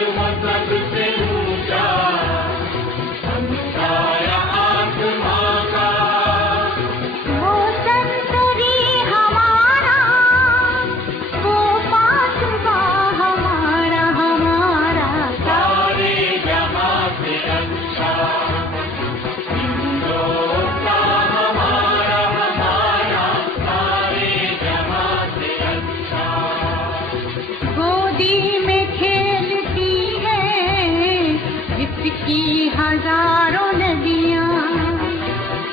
वो सबसे ऊंचा समझाया आत्मा का। वो संतरी हमारा, वो पासबा हमारा हमारा, सारे जहां से अच्छा हिंदुस्तान हमारा हमारा, सारे जहां से अच्छा। गोदी में खेलती है जिसकी हजारों नदियाँ,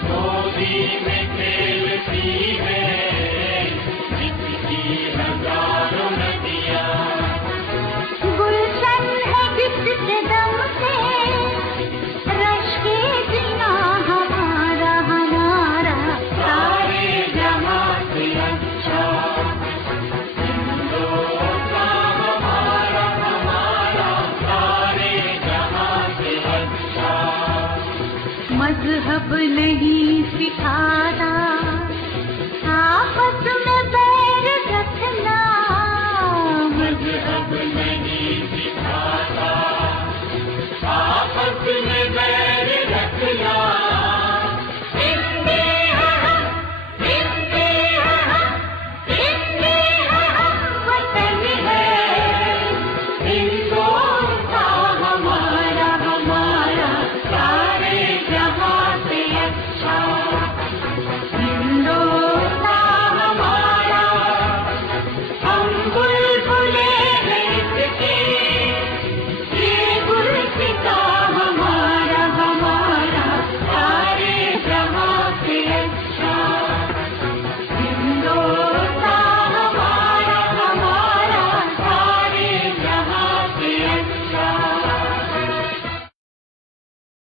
गोदी में खेलती है जिसकी हजारों नदियाँ। गुलशन है जिसके दम से रश्के जिना हमारा हमारा, सारे जहां से अच्छा हिंदुस्तान हमारा हमारा, सारे जहां से अच्छा। मजहब नहीं सिखाता